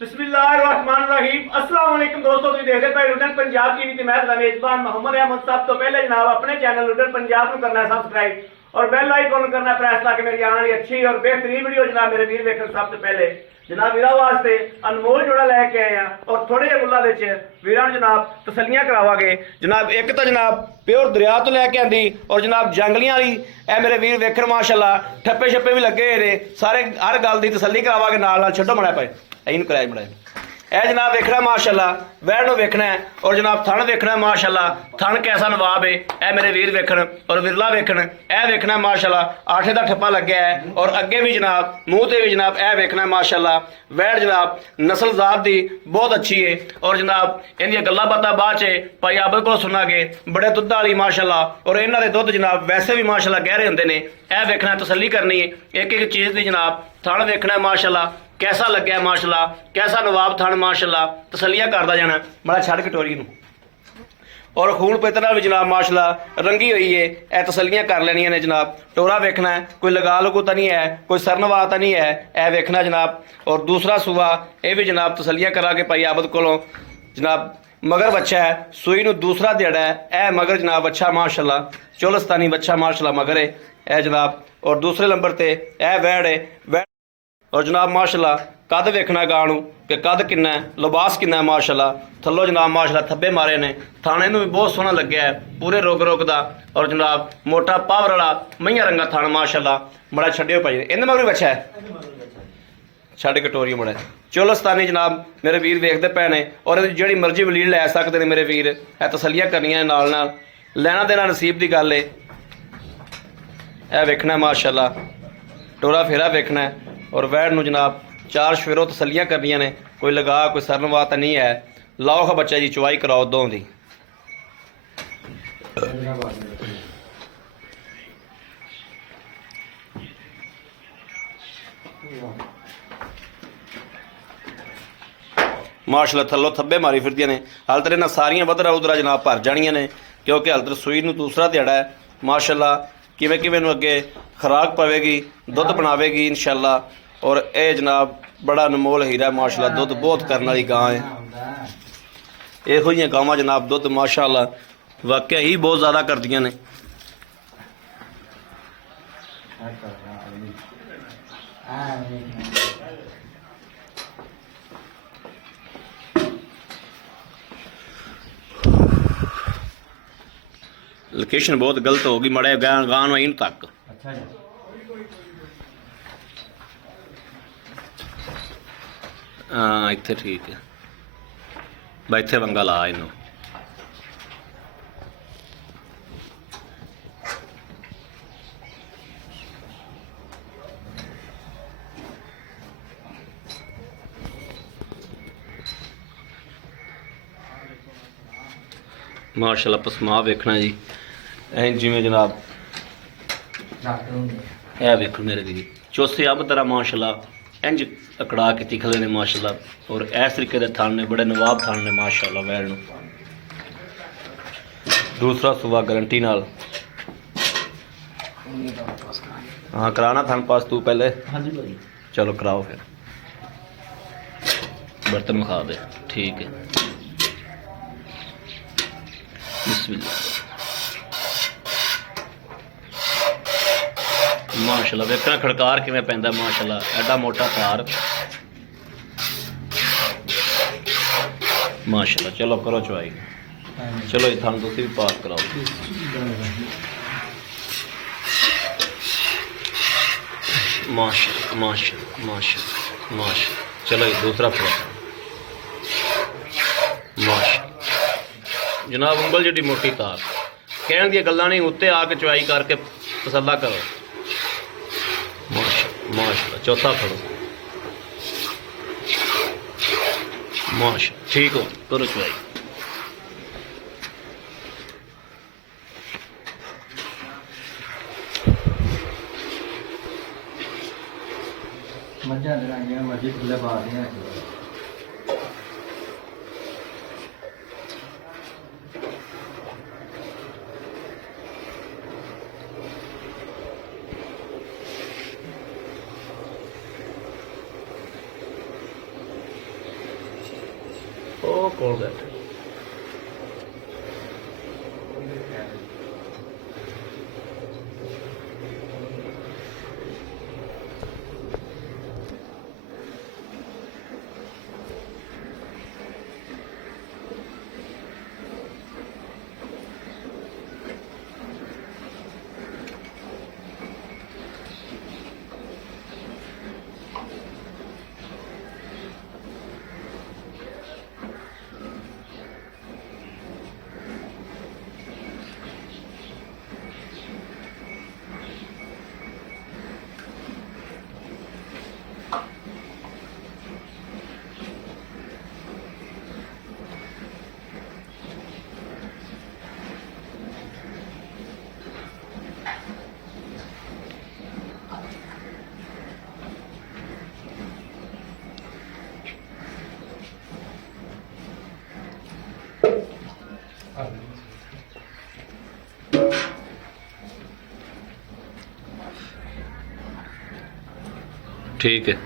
बिस्मिल्लाहिर्रहमानिर्रहीम अस्सलाम वालेकुम दोस्तों, तुम देखते पे लुडन पंजाब टीवी ते मैं मेजबान मोहम्मद अहमद। सब तो पहले जनाब अपने चैनल लुडन पंजाब को करना है सब्सक्राइब और बेल आइकन करना प्रेस ताकि मेरी आने वाली अच्छी और बेहतरीन वीडियो जनाब मेरे वीर देखने सब तो पहले जनाब वीरा वास्ते अनमोल जोड़ा लैके आए हैं और थोड़े जे मुल्ला विच वीरां जनाब तसलियां करावांगे। जनाब एक तो जनाब प्योर दरिया तो लैके आंदी और जनाब जंगलियां वाली ए मेरे वीर वेखण माशाअल्लाह ठप्पे छप्पे भी लगे ने सारे हर गल दी तसल्ली करावांगे। नाल छड्डो मड़ा पे ਇਹਨੂੰ ਕਰਾਇਆ ਬੜਾ ਇਹ ਜਨਾਬ ਵੇਖਣਾ ਮਾਸ਼ਾਅੱਲਾ ਵੈੜ ਨੂੰ ਵੇਖਣਾ ਔਰ ਜਨਾਬ ਥਣ ਵੇਖਣਾ ਮਾਸ਼ਾਅੱਲਾ ਥਣ ਕੈਸਾ ਨਵਾਬ ਹੈ ਇਹ ਮੇਰੇ ਵੀਰ ਵੇਖਣ ਔਰ ਵਿਰਲਾ ਵੇਖਣ ਇਹ ਵੇਖਣਾ ਮਾਸ਼ਾਅੱਲਾ ਆਠੇ ਦਾ ਠੱਪਾ ਲੱਗਿਆ ਹੈ ਔਰ ਅੱਗੇ ਵੀ ਜਨਾਬ ਮੂੰਹ ਤੇ ਵੀ ਜਨਾਬ ਇਹ ਵੇਖਣਾ ਮਾਸ਼ਾਅੱਲਾ ਵੈੜ ਜਨਾਬ ਨਸਲ ਜ਼ਾਤ ਦੀ ਬਹੁਤ ਅੱਛੀ ਹੈ ਔਰ ਜਨਾਬ ਇਹਦੀਆਂ ਗੱਲਾਂ ਬਾਤਾਂ ਬਾਅਦ ਚ ਭਾਈ ਆਬਦ ਕੋਲ ਸੁਣਾਂਗੇ ਬੜੇ ਦੁੱਧ ਵਾਲੀ ਮਾਸ਼ਾਅੱਲਾ ਔਰ ਇਹਨਾਂ ਦੇ ਦੁੱਧ ਜਨਾਬ ਵੈਸੇ ਵੀ ਮਾਸ਼ਾਅੱਲਾ ਗਹਿਰੇ ਹੁੰਦੇ ਨੇ। ਇਹ ਵੇਖਣਾ ਤਸੱਲੀ ਕਰਨੀ ਹੈ ਇੱਕ ਇੱਕ ਚੀਜ਼ ਦੀ ਜਨਾਬ ਥਣ ਵੇਖਣਾ ਮਾਸ਼ਾਅੱਲਾ कैसा लग्या माशाअल्लाह कैसा नवाब थान माशाअल्लाह तसलियां करता जाना बड़ा छड़ कटोरी और खून पेतना भी जनाब माशाअल्लाह रंगी हुई है यह तसलियां कर लेनिया ने जनाब। टोरा वेखना है कोई लगा लगू तो नहीं है कोई सरनवा तो नहीं है यह वेखना जनाब। और दूसरा सूआ यह भी जनाब तसलियां करा के भाई आबद को जनाब मगर बच्चा है सूई नूं दूसरा देड़ा है यह मगर जनाब अच्छा माशाअल्लाह चोलस्तानी बच्चा माशाअल्लाह मगर है यह जनाब। और दूसरे नंबर पर यह वैड़ है वैड़ और जनाब माशाअल्लाह कद वेखना गाणू कि कद किन्ना है लिबास किन्ना है माशाअल्लाह थल्लों जनाब माशाअल्लाह थब्बे मारे ने थाने नूं भी बहुत सोहना लग्या है पूरे रोग रोग दा और जनाब मोटा पावर वाला मईयां रंगा थान माशाअल्लाह बड़ा छड्डियो भाई इन्हें मगर बच्चा है छड्ड कटोरी मुड़ा चोलस्तानी जनाब मेरे वीर वेखते पे ने और जिहड़ी मर्जी वलीड लै सकते हैं मेरे वीर है तसलियां करनियां नाल नाल लैना देना नसीब की गल है। यह वेखना माशाअल्लाह टोरा फेरा वेखना है और वैड़ नूं जनाब चार शफेरों तसलियां करनियां ने कोई लगा कोई सरनवा तो नहीं है। लाओ खा बच्चा जी चुवाई कराओ दों दी माशाअल्लाह थल्लों थब्बे मारी फिरदियां ने हाल तर इन्हां सारियां वधरा उधरा जनाब भर जानियां ने क्योंकि हाल तर सूई नूं दूसरा ध्याड़ा है माशाअल्लाह किवें किवें नूं अगे खुराक पवेगी दुध बनावेगी इंशाअल्लाह। और ये जनाब बड़ा अनमोल हीरा माशाअल्लाह दुध बहुत करने वाली गां है। इहो जिहियां गावां जनाब दुध माशाअल्लाह वाकई ही बहुत ज़्यादा करदियां ने। लोकेशन बहुत गलत होगी मड़े गान इन तक हाँ इत्थे ठीक है भाई इत्थे वंगा ला इनू माशाअल्लाह पसमा वेखना जी जिमें जनाब है वेखो मेरे भी चौसे अब तरह माशाअल्लाह इंज अकड़ा के तिखले ने माशाअल्लाह और इस तरीके के थान ने बड़े नवाब थान ने माशाअल्लाह वैड़ नूं। दूसरा सूबा गारंटी नाल हाँ कराना थान पास तू पहले चलो कराओ फिर बर्तन खा दे ठीक है बिस्मिल्लाह माशाअल्लाह वेखना खड़कार किवें पैंदा माशाअल्लाह एडा मोटा तार माशाअल्लाह। चलो करो चवाई चलो ये थानू तुसीं भी पास कराओ माशाअल्लाह माशाअल्लाह माशाअल्लाह माशाअल्लाह। चलो ये दूसरा फ्लोर माशाअल्लाह जनाब उंगल जिहड़ी मोटी तार कहण दी गल्लां नहीं उत्ते आके चवाई करके तसल्ला करो माशाअल्लाह। चौथा फड़ो माशाअल्लाह ठीक हो करो चवाई मर्जी खुले बाहर नहीं ਉਹ ਕੋਲ ਬੈਠੇ ठीक है।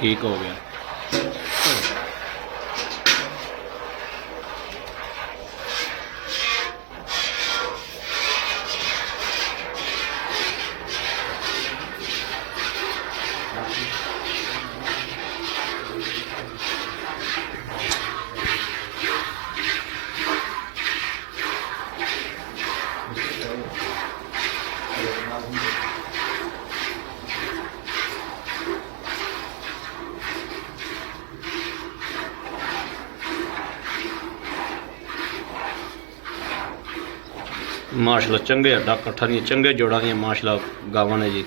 ठीक हो गया। माशाल्लाह चंगे हड्डा कट्ठा दी चंगे जोड़ा दी माशाल्लाह गावां ने जी।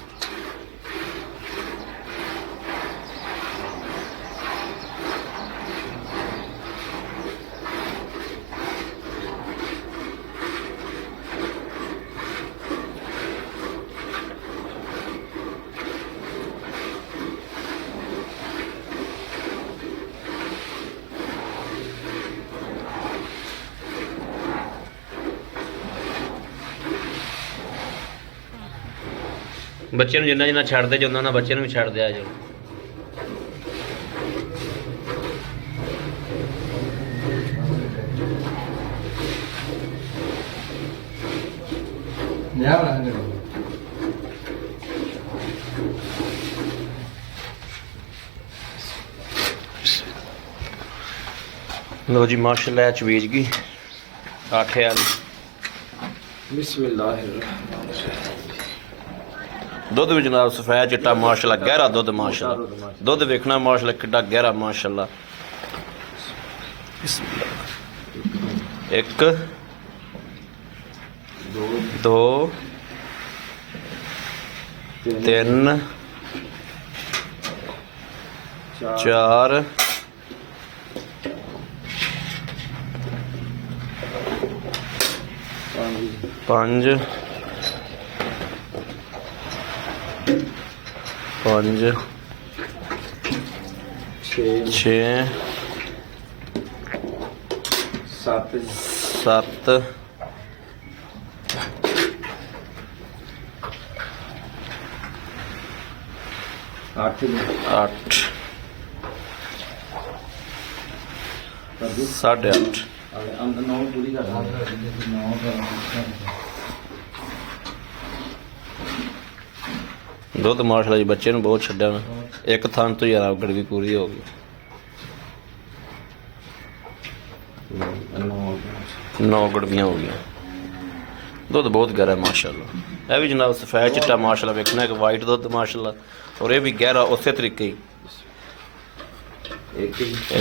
ਬੱਚੇ ਨੂੰ ਜਿੰਨਾ ਜਿੰਨਾ ਛੱਡਦੇ ਜਾਂਦਾ ਉਹਨਾਂ ਬੱਚੇ ਨੂੰ ਵੀ ਛੱਡ ਦਿਆ ਜੋ। लो जी माशाल्लाह चवीज गई आठे वाली। बिस्मिल्लाह। दुध भी जनाब सफेद चिट्टा माशाल्लाह गहरा दुध माशाल्लाह। दुध वेखना माशाल्लाह किड्डा गहरा माशाल्लाह। एक दो तीन चार पांच पांच छे सत्त सत्त अठ साढ़े अठ दुध माशाल्लाह जी बच्चे ने बहुत छड्या ना एक थान तो यार गड़वी पूरी हो गई। 9 गड़वियां हो गई। दुध बहुत गहरा है माशाल्लाह। यह भी जनाब सफेद चिट्टा माशाल्लाह वेखना एक वाइट दुध माशाल्लाह और ये भी गहरा उस तरीके ही।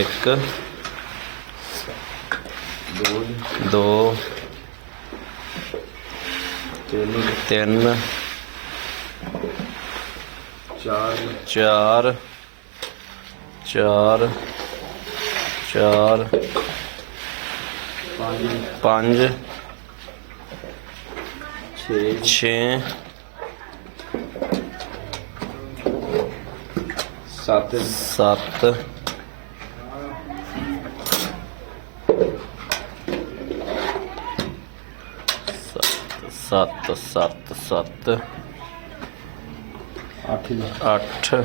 एक दो तीन चार चार चार पांच 6 7 7 7 7 7 8 ਜੀ 8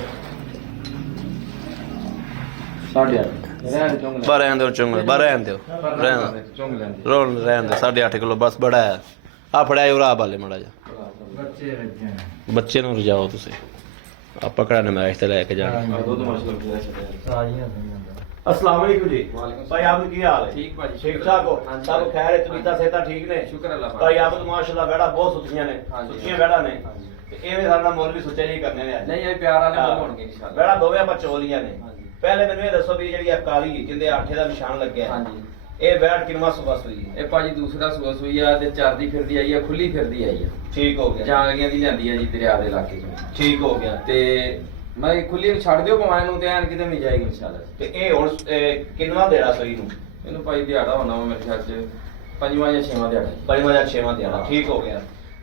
8.5 ਰਹਿਣ ਚੁੰਗ ਬਾ ਰਹਿਣ ਦਿਓ ਚੁੰਗ ਬਾ ਰਹਿਣ ਦਿਓ ਰਹਿਣ ਚੁੰਗ ਲੈਂਦੇ ਰੋਲ ਰਹਿਣ ਦੇ 8.5 ਕਿਲੋ ਬਸ ਬੜਾ ਹੈ ਆ ਫੜਿਆ ਉਰਾ ਬਾਲੇ ਮੜਾ ਜਾ ਬੱਚੇ ਰੱਜੇ ਨੇ ਬੱਚੇ ਨੂੰ ਰਜਾਓ ਤੁਸੀਂ ਆਪਾਂ ਕਿਹੜਾ ਨਮਾਇਸ਼ ਤੇ ਲੈ ਕੇ ਜਾਣਾ ਦੁੱਧ ਮਸਲ ਪੂਰਾ ਛੱਡਿਆ ਸਾਰੀਆਂ ਸਹੀਆਂ अस्सलाम वालेकुम जी वालेकुम भाई आप की हाल है ठीक भाजी ठीक ठाक हो सब खैर है तबीयत सेहत ठीक ने शुक्र अल्लाह भाई आप तो माशाल्लाह बेड़ा बहुत सुथियां ने हाँ जी। सुथियां बेड़ा ने हाँ जी। ਤੇ ਇਹ ਵੀ ਸਾਡਾ ਮੁੱਲ ਵੀ ਸੁੱਚਾ ਜੀ ਕਰਨੇ ਨੇ ਅੱਜ ਨਹੀਂ ਇਹ ਪਿਆਰ ਵਾਲੇ ਲੋਕ ਹੋਣਗੇ ਇਨਸ਼ਾਅੱਲਾ ਬੇੜਾ ਦੋਵੇਂ ਆਪਾਂ ਚੋਲੀਆਂ ਨੇ ਹਾਂਜੀ। ਪਹਿਲੇ ਮੈਨੂੰ ਇਹ ਦੱਸੋ ਵੀ ਜਿਹੜੀ ਆ ਕਾਲੀ ਜਿੰਦੇ 8 ਦਾ ਨਿਸ਼ਾਨ ਲੱਗਿਆ ਹੈ, ਹਾਂਜੀ ਇਹ ਬੈੜ ਕਿੰਨਾ ਸੁਬਾ ਸੂਈ ਹੈ? ਇਹ ਭਾਜੀ ਦੂਸਰਾ ਸੂਆ ਸੂਈ ਆ ਤੇ ਚਰਦੀ ਫਿਰਦੀ ਆਈ ਆ ਖੁੱਲੀ ਫਿਰਦੀ ਆਈ ਆ ਠੀਕ ਹੋ ਗਿਆ ਜਾਂਗਲੀਆਂ ਦੀ ਲਿਆਂਦੀ ਆ ਜੀ ਦਰਿਆ ਦੇ ਇਲਾਕੇ ਚੋਂ ਠੀਕ ਹੋ ਗਿਆ ਤੇ ਮੈਂ ਖੁੱਲੀ ਨੂੰ ਛੱਡ ਦਿਓ ਭਾਵੇਂ ਨੂੰ ਤੇ ਐਨ ਕਿਤੇ ਨਹੀਂ ਜਾਏਗੀ ਇਨਸ਼ਾਅੱਲਾ ਤੇ ਇਹ ਹੁਣ ਕਿੰਨਾ ਦੇਣਾ ਸੂਈ ਨੂੰ? ਇਹਨੂੰ ਭਾਈ ਦਿਹਾੜਾ ਹੋਣਾ ਵਾ ਮੇਰੇ ਖਿਆਲ ਚ ਪੰਜਵਾਂ ਜਾਂ ਛੇਵਾਂ ਦਿਹਾੜਾ ਜੀ। ਪੰਜਵਾਂ ਜਾਂ ਛੇਵਾਂ ਦੇਣਾ ਠੀਕ ਹੋ ਗਿਆ।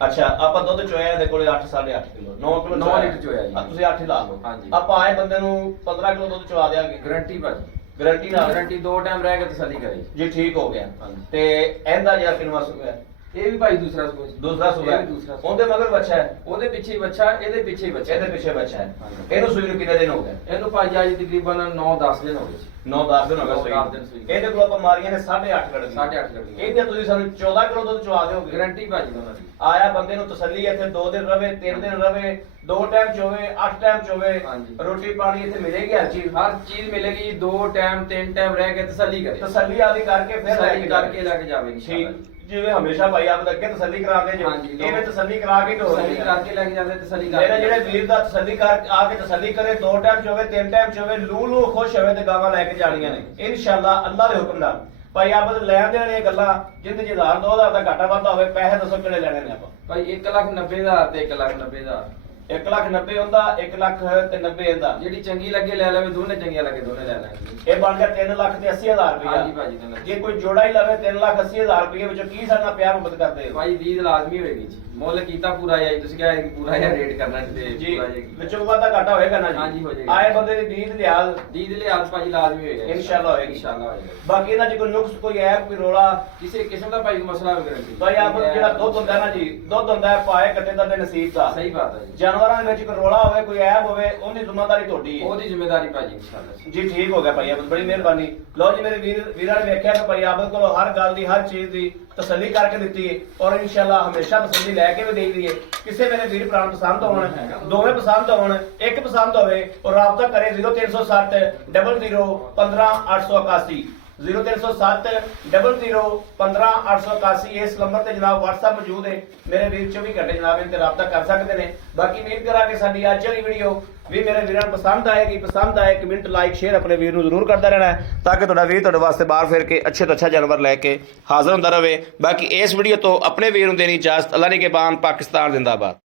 ਅੱਛਾ ਆਪਾਂ ਦੁੱਧ ਚੋਇਆ ਦੇ ਕੋਲੇ 8 8.5 ਕਿਲੋ 9 ਕਿਲੋ 9 ਲੀਟਰ ਚੋਇਆ ਜੀ। ਤੁਸੀਂ 8 ਲਾ ਲਓ ਹਾਂਜੀ। ਆਪਾਂ ਆਏ ਬੰਦੇ ਨੂੰ 15 ਕਿਲੋ ਦੁੱਧ ਚਵਾ ਦੇਾਂਗੇ ਗਰੰਟੀ ਭਾਜੀ ਗਾਰੰਟੀ ਨਾਲ ਗਰੰਟੀ 2 ਟਾਈਮ ਰਹਿ ਕੇ ਤਸੱਲੀ ਕਰੇ ਜੀ ਠੀਕ ਹੋ ਗਿਆ। ਹਾਂਜੀ। ਤੇ ਇਹਦਾ ਜਿਹੜਾ ਕਿੰਨਾ ਸੂਆ ਹੈ? ਇਹ ਵੀ ਭਾਈ ਦੂਸਰਾ ਸੂਆ ਜੀ। ਦੂਸਰਾ ਸੂਆ ਇਹ ਹੈ ਵੀ ਦੂਸਰਾ ਸੂਆ। ਉਹਦੇ ਮਗਰ ਬੱਚਾ ਹੈ, ਉਹਦੇ ਪਿੱਛੇ ਹੀ ਬੱਚਾ ਇਹਦੇ ਪਿੱਛੇ ਹੀ ਬੱਚਾ ਇਹਦੇ ਪਿੱਛੇ ਬੱਚਾ ਹੈ। ਹਾਂਜੀ। ਇਹਨੂੰ ਸੂਈ ਨੂੰ ਕਿੰਨੇ ਦਿਨ ਹੋ ਗਏ? ਇਹਨੂੰ ਭਾਜੀ ਅੱਜ ਤਕਰੀਬਨ 9-10 ਦਿਨ ਹੋ ਗਏ ਜੀ 9-10 ਦਿਨ ਹੋ 9-10 ਗਏ ਦਿਨ ਸੂਈ ਸੂਈ। ਇਹਦੇ ਕੋਲ ਆਪਾਂ ਮਾਰੀਆਂ ਨੇ 8.5 ਕੱਢ 8.5 ਕੱਢੀਆਂ। ਇਹਦੇ ਤੁਸੀਂ ਸਾਨੂੰ 14 ਕਿਲੋ ਦੁੱਧ ਚਵਾ ਦਿਓਗੇ? ਗਰੰਟੀ ਭਾਜੀ ਦੋਨਾਂ ਦੀ ਆਇਆ ਬੰਦੇ ਨੂੰ ਤਸੱਲੀ ਇੱਥੇ 2 ਦਿਨ ਰਵੇ 3 ਦਿਨ ਰਵੇ 2 ਟਾਈਮ ਚੋਵੇ 8 ਟਾਈਮ ਚੋਵੇ ਹਾਂਜੀ। ਰੋਟੀ ਪਾਣੀ ਇੱਥੇ ਮਿਲੇਗੀ ਹਰ ਚੀਜ਼ ਹਰ ਚੀਜ਼ ਮਿਲੇਗੀ 2 ਟਾਈਮ 3 ਟਾਈਮ ਰਹਿ ਕੇ ਤਸੱਲੀ ਕਰੇ ਤਸੱਲੀ ਆਦੀ ਕਰਕੇ ਫਿਰ ਲੈ ਤਸੱਲੀ ਕੇ ਕਰਕੇ ਲੈ ਕੇ ਜਾਵੇ ਇਨਸ਼ਾਅੱਲਾ ਠੀਕ ਜਿਵੇਂ ਹਮੇਸ਼ਾ ਭਾਈ ਆਪ ਅੱਗੇ ਤਸੱਲੀ ਕਰਾਉਂਦੇ ਜੀ ਹਾਂਜੀ, ਲੋਕ- ਇਹਨੇ ਤਸੱਲੀ ਕਰਾ ਕੇ ਢੋਲ ਤਸੱਲੀ ਕਰਕੇ ਲੈ ਕੇ ਜਾਂਦੇ ਤਸੱਲੀ ਕਰਕੇ ਮੇਰੇ ਜਿਹੜੇ ਵੀਰ ਦਾ ਤਸੱਲੀ ਕਰ ਆ ਕੇ ਤਸੱਲੀ ਕਰੇ 2 ਟਾਈਮ ਚੋਵੇ 3 ਟਾਈਮ ਚੋਵੇ ਲੂ ਖੁਸ਼ ਹੋਵੇ ਤੇ ਗਾਵਾਂ ਲੈ ਕੇ ਜਾਣੀਆਂ ਨੇ ਇਨਸ਼ਾਅੱਲਾ ਅੱਲਾਹ ਦੇ ਹੁਕਮ ਨਾਲ। ਭਾਈ ਆਪ ਲੈਣ ਦੇਣ ਵਾਲੀਆਂ ਗੱਲਾਂ ਜਿੰਦ ਜੀ 1000-2000 ਦਾ ਘਾਟਾ ਵਾਧਾ ਹੋਵੇ ਪੈਸੇ ਦੱਸੋ ਕਿਹੜੇ ਲੈਣੇ ਨੇ ਆਪਾਂ? ਭਾਈ 1,90,000 ਤੇ 1,90,000 1,90,000 ਹੁੰਦਾ 1,90,000 ਇਹਦਾ ਜਿਹੜੀ ਚੰਗੀ ਲੱਗੇ ਲੈ ਲਵੇ ਦੋਨੇ ਚੰਗੀਆਂ ਲੱਗੇ ਦੋਨੇ ਲੈ ਲੈਣਗੇ ਇਹ ਬਣ ਗਿਆ 3,80,000 ਹਾਂਜੀ ਰੁਪਇਆ। ਭਾਜੀ ਦੋਨੇ ਜੇ ਕੋਈ ਜੋੜਾ ਹੀ ਲਵੇ 3,80,000 ਰੁਪਏ ਵਿੱਚੋਂ ਕੀ ਸਾਡਾ ਪਿਆਰ ਮੁਹੱਬਤ ਕਰਦੇ ਹੋ? ਭਾਈ ਦੀਦ ਲਾਜ਼ਮੀ ਹੋਏਗੀ ਜੀ ਮੁੱਲ ਕੀਤਾ ਪੂਰਾ ਜਾਈ ਤੁਸੀਂ ਕਿਹਾ ਕਿ ਪੂਰਾ ਜਿਹਾ ਰੇਟ ਕਰਨਾ ਤੇ ਜੀ ਪੂਰਾ ਜਿਹਾ ਵਿੱਚੋਂ ਵਾਧਾ ਘਾਟਾ ਹੋਏਗਾ ਨਾ ਜੀ? ਹਾਂਜੀ, ਹੋ ਜਾਏਗਾ। ਆਏ ਬੰਦੇ ਦੀ ਦੀਦ ਲਿਆਲ ਦੀਦ ਲਿਹਾਜ਼ ਭਾਜੀ ਲਾਜ਼ਮੀ ਹੋਏਗਾ ਇਨਸ਼ਾਅੱਲਾ ਹੋਏਗੀ। ਇਨਸ਼ਾਅੱਲਾ ਹੋਏਗਾ ਬਾਕੀ ਇਹਨਾਂ 'ਚ ਕੋਈ ਨੁਕਸ ਕੋਈ ਐਪ ਕੋਈ ਰੋਲਾ ਕਿਸੇ ਕਿਸਮ ਦਾ ਭਾਈ ਮਸਲਾ ਵੀ ਗਰੰਟੀ ਭਾਈ ਆਪ ਜਿਹੜਾ ਦੁੱਧ ਹੁੰਦਾ ਨਾ ਜੀ ਦੁੱਧ ਹੁੰਦਾ ਹੈ ਪਾਏ ਕੱਟੇ ਦਾ ਤੇ ਨਸੀਬ ਦਾ। ਸਹੀ ਬਾਤ ਹੈ ਜੀ ਜਾਨਵਰਾਂ ਦੇ ਵਿੱਚ ਕੋਈ ਰੋਲਾ ਹੋਵੇ ਕੋਈ ਐਪ ਹੋਵੇ ਉਹਦੀ ਜ਼ਿੰਮੇਵਾਰੀ ਤੁਹਾਡੀ ਹੈ। ਉਹਦੀ ਜ਼ਿੰਮੇਵਾਰੀ ਭਾਜੀ ਇਨਸ਼ਾਅੱਲਾ ਜੀ ਠੀਕ ਹੋ ਗਿਆ ਭਾਈ ਆਪ ਬੜੀ ਮਿਹਰਬਾਨੀ। ਲਓ ਜੀ ਮੇਰੇ ਵੀਰਾਂ ਨੇ ਵੇਖਿਆ ਕਿ ਭਾਈ ਆਪ ਕੋਲ ਹਰ ਗੱਲ ਦੀ ਹਰ ਚੀਜ਼ ਦੀ ਤਸੱਲੀ ਕਰਕੇ ਦਿੱਤੀ ਹੈ ਔਰ ਇਨਸ਼ਾਅੱਲਾ ਹਮੇਸ਼ਾ ਤਸੱਲੀ ਲੈ ਕੇ ਵੀ ਦੇਈ ਦੀ ਹੈ। ਕਿਸੇ ਮੇਰੇ ਵੀਰ ਭਰਾ ਨੂੰ ਪਸੰਦ ਹੋਣ ਦੋਵੇਂ ਪਸੰਦ ਹੋਣ ਇੱਕ ਪਸੰਦ ਹੋਵੇ ਔਰ ਰਾਬਤਾ ਕਰੇ 0307 00 15 881 0307 00 15 881 ਇਸ ਨੰਬਰ ਤੇ ਜਨਾਬ WhatsApp ਮੌਜੂਦ ਹੈ। ਮੇਰੇ ਵੀਰ 24 ਘੰਟੇ ਜਨਾਬ ਇਹਨਾਂ ਤੇ ਰਾਬਤਾ ਕਰ ਸਕਦੇ ਨੇ। ਬਾਕੀ ਉਮੀਦ ਕਰਾਂਗੇ ਸਾਡੀ ਅੱਜ ਵਾਲੀ ਵੀਡੀਓ ਵੀ ਮੇਰੇ ਵੀਰਾਂ ਨੂੰ ਪਸੰਦ ਆਏਗੀ। ਪਸੰਦ ਆਏ ਕਮੈਂਟ ਲਾਈਕ ਸ਼ੇਅਰ ਆਪਣੇ ਵੀਰ ਨੂੰ ਜ਼ਰੂਰ ਕਰਦਾ ਰਹਿਣਾ ਹੈ ਤਾਂ ਕਿ ਤੁਹਾਡਾ ਵੀਰ ਤੁਹਾਡੇ ਵਾਸਤੇ ਬਾਹਰ ਫਿਰ ਕੇ ਅੱਛੇ ਤੋਂ ਅੱਛਾ ਜਾਨਵਰ ਲੈ ਕੇ ਹਾਜ਼ਰ ਹੁੰਦਾ ਰਹੇ। ਬਾਕੀ ਇਸ ਵੀਡੀਓ ਤੋਂ ਆਪਣੇ ਵੀਰ ਨੂੰ ਦੇਣੀ ਇਜਾਜ਼ਤ। ਅੱਲਾ ਨੇ ਕੇ ਬਾਨ ਪਾਕਿਸਤਾਨ ਜ਼ਿੰਦਾਬਾਦ।